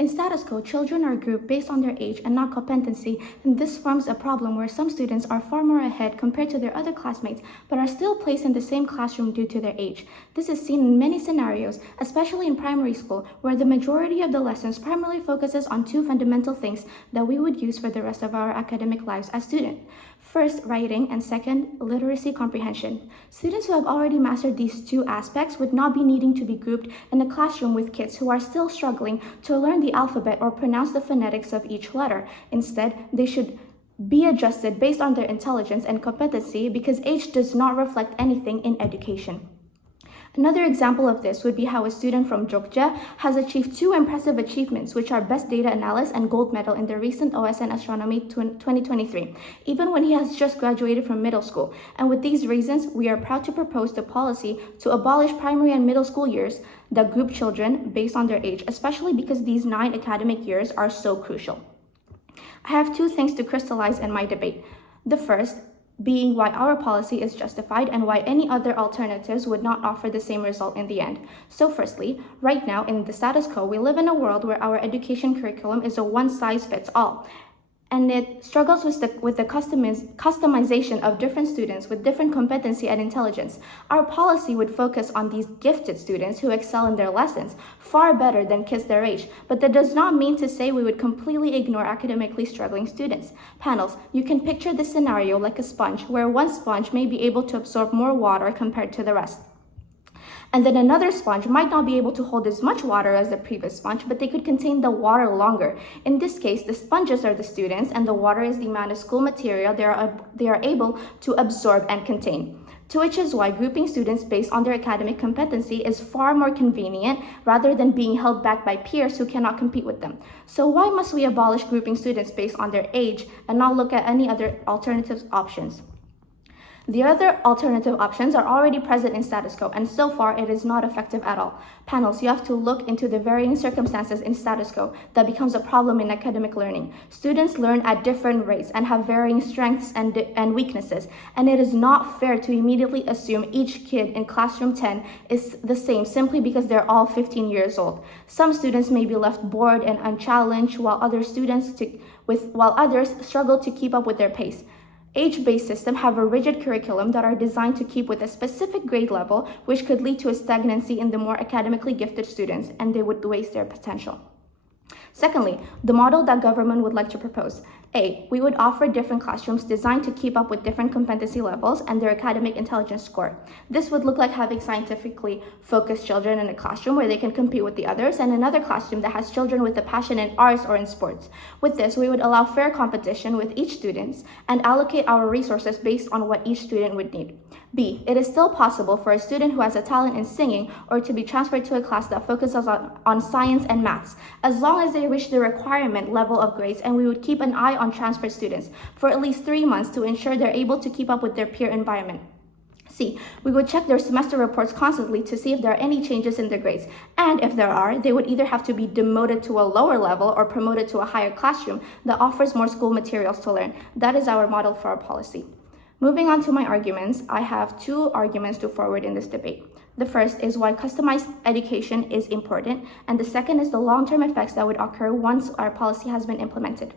In status quo, children are grouped based on their age and not competency, and this forms a problem where some students are far more ahead compared to their other classmates, but are still placed in the same classroom due to their age. This is seen in many scenarios, especially in primary school, where the majority of the lessons primarily focuses on two fundamental things that we would use for the rest of our academic lives as students. First, writing, and second, literacy comprehension. Students who have already mastered these two aspects would not be needing to be grouped in a classroom with kids who are still struggling to learn the alphabet or pronounce the phonetics of each letter. Instead, they should be adjusted based on their intelligence and competency because age does not reflect anything in education. Another example of this would be how a student from Jogja has achieved two impressive achievements, which are Best Data Analyst and Gold Medal in the recent OSN Astronomy 2023, even when he has just graduated from middle school. And with these reasons, we are proud to propose the policy to abolish primary and middle school years that group children based on their age, especially because these 9 academic years are so crucial. I have 2 things to crystallize in my debate. The first being why our policy is justified and why any other alternatives would not offer the same result in the end. So firstly, right now in the status quo, we live in a world where our education curriculum is a one-size-fits-all, and it struggles with the customization of different students with different competency and intelligence. Our policy would focus on these gifted students who excel in their lessons far better than kids their age, but that does not mean to say we would completely ignore academically struggling students. Panels, you can picture this scenario like a sponge, where one sponge may be able to absorb more water compared to the rest. And then another sponge might not be able to hold as much water as the previous sponge, but they could contain the water longer. In this case, the sponges are the students and the water is the amount of school material they are able to absorb and contain. To which is why grouping students based on their academic competency is far more convenient rather than being held back by peers who cannot compete with them. So why must we abolish grouping students based on their age and not look at any other alternative options? The other alternative options are already present in status quo, and so far it is not effective at all. Panels, you have to look into the varying circumstances in status quo that becomes a problem in academic learning. Students learn at different rates and have varying strengths and weaknesses, and it is not fair to immediately assume each kid in classroom 10 is the same simply because they're all 15 years old. Some students may be left bored and unchallenged, while others struggle to keep up with their pace. Age-based systems have a rigid curriculum that are designed to keep with a specific grade level, which could lead to a stagnancy in the more academically gifted students, and they would waste their potential. Secondly, the model that government would like to propose. A, we would offer different classrooms designed to keep up with different competency levels and their academic intelligence score. This would look like having scientifically focused children in a classroom where they can compete with the others, and another classroom that has children with a passion in arts or in sports. With this, we would allow fair competition with each student and allocate our resources based on what each student would need. B, it is still possible for a student who has a talent in singing or to be transferred to a class that focuses on science and maths, as long as they reach the requirement level of grades, and we would keep an eye on transfer students for at least 3 months to ensure they're able to keep up with their peer environment. C, we would check their semester reports constantly to see if there are any changes in their grades, and if there are, they would either have to be demoted to a lower level or promoted to a higher classroom that offers more school materials to learn. That is our model for our policy. Moving on to my arguments, I have 2 arguments to forward in this debate. The first is why customized education is important, and the second is the long-term effects that would occur once our policy has been implemented.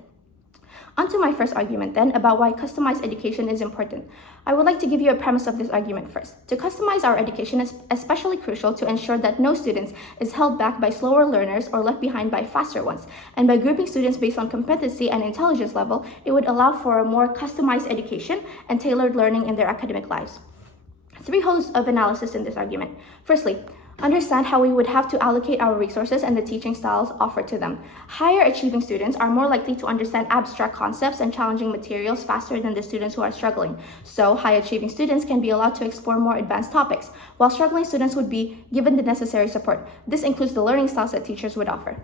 On to my first argument then, about why customized education is important. I would like to give you a premise of this argument first. To customize our education is especially crucial to ensure that no student is held back by slower learners or left behind by faster ones. And by grouping students based on competency and intelligence level, it would allow for a more customized education and tailored learning in their academic lives. 3 holes of analysis in this argument. Firstly, understand how we would have to allocate our resources and the teaching styles offered to them. Higher achieving students are more likely to understand abstract concepts and challenging materials faster than the students who are struggling. So high achieving students can be allowed to explore more advanced topics, while struggling students would be given the necessary support. This includes the learning styles that teachers would offer.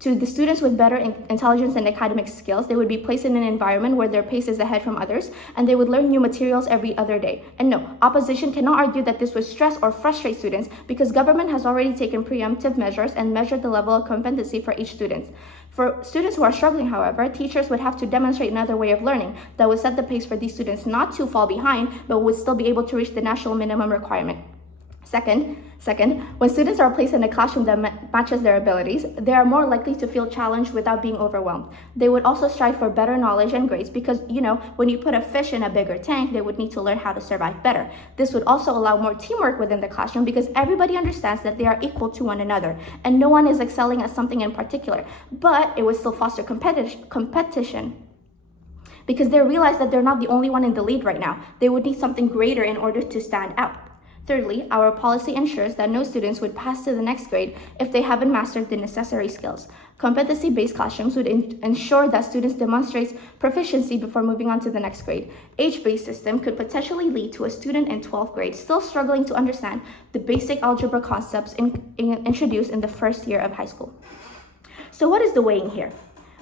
To the students with better intelligence and academic skills, they would be placed in an environment where their pace is ahead from others, and they would learn new materials every other day. And no, opposition cannot argue that this would stress or frustrate students because government has already taken preemptive measures and measured the level of competency for each student. For students who are struggling, however, teachers would have to demonstrate another way of learning that would set the pace for these students not to fall behind, but would still be able to reach the national minimum requirement. Second, when students are placed in a classroom that matches their abilities, they are more likely to feel challenged without being overwhelmed. They would also strive for better knowledge and grades because, when you put a fish in a bigger tank, they would need to learn how to survive better. This would also allow more teamwork within the classroom because everybody understands that they are equal to one another and no one is excelling at something in particular, but it would still foster competition because they realize that they're not the only one in the lead right now. They would need something greater in order to stand out. Thirdly, our policy ensures that no students would pass to the next grade if they haven't mastered the necessary skills. Competency-based classrooms would ensure that students demonstrate proficiency before moving on to the next grade. Age-based system could potentially lead to a student in 12th grade still struggling to understand the basic algebra concepts introduced in the first year of high school. So what is the weighing here?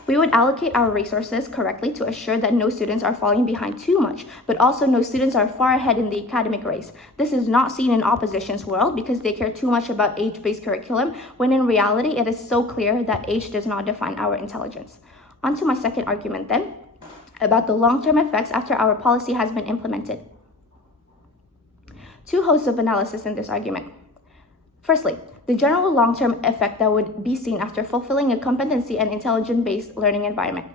We would allocate our resources correctly to assure that no students are falling behind too much, but also no students are far ahead in the academic race. This is not seen in opposition's world because they care too much about age-based curriculum, when in reality, it is so clear that age does not define our intelligence. On to my second argument then, about the long-term effects after our policy has been implemented. Two hosts of analysis in this argument. Firstly, the general long-term effect that would be seen after fulfilling a competency and intelligence-based learning environment.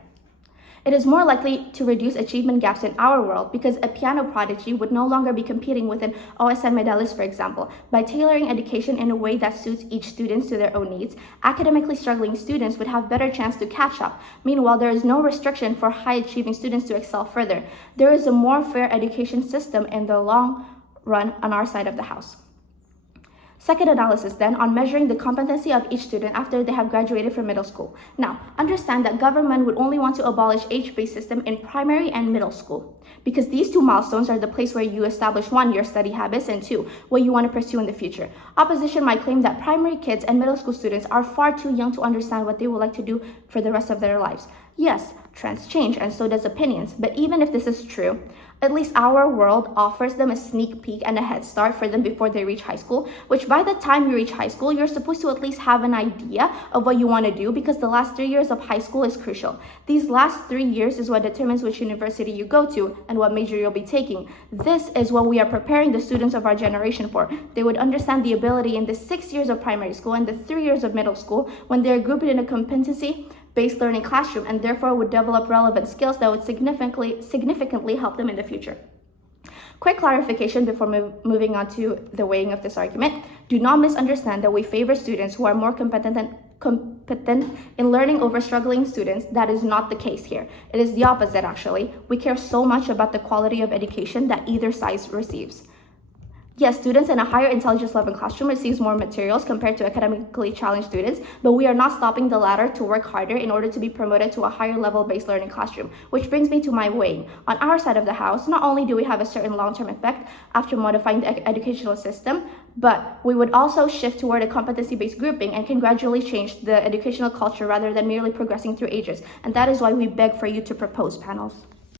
It is more likely to reduce achievement gaps in our world because a piano prodigy would no longer be competing with an OSN medalist, for example. By tailoring education in a way that suits each student to their own needs, academically struggling students would have better chance to catch up. Meanwhile, there is no restriction for high-achieving students to excel further. There is a more fair education system in the long run on our side of the house. Second analysis then on measuring the competency of each student after they have graduated from middle school. Now, understand that government would only want to abolish age-based system in primary and middle school because these two milestones are the place where you establish 1, your study habits, and 2, what you want to pursue in the future. Opposition might claim that primary kids and middle school students are far too young to understand what they would like to do for the rest of their lives. Yes, trends change and so does opinions, but even if this is true, at least our world offers them a sneak peek and a head start for them before they reach high school, which by the time you reach high school, you're supposed to at least have an idea of what you want to do because the last 3 years of high school is crucial. These last 3 years is what determines which university you go to and what major you'll be taking. This is what we are preparing the students of our generation for. They would understand the ability in the 6 years of primary school and the 3 years of middle school when they're grouped in a competency-based learning classroom and therefore would develop relevant skills that would significantly help them in the future. Quick clarification before moving on to the weighing of this argument. Do not misunderstand that we favor students who are more competent in learning over struggling students. That is not the case here. It is the opposite actually. We care so much about the quality of education that either side receives. Yes, students in a higher intelligence level classroom receives more materials compared to academically challenged students, but we are not stopping the latter to work harder in order to be promoted to a higher level based learning classroom, which brings me to my weighing. On our side of the house, not only do we have a certain long-term effect after modifying the educational system, but we would also shift toward a competency-based grouping and can gradually change the educational culture rather than merely progressing through ages. And that is why we beg for you to propose panels.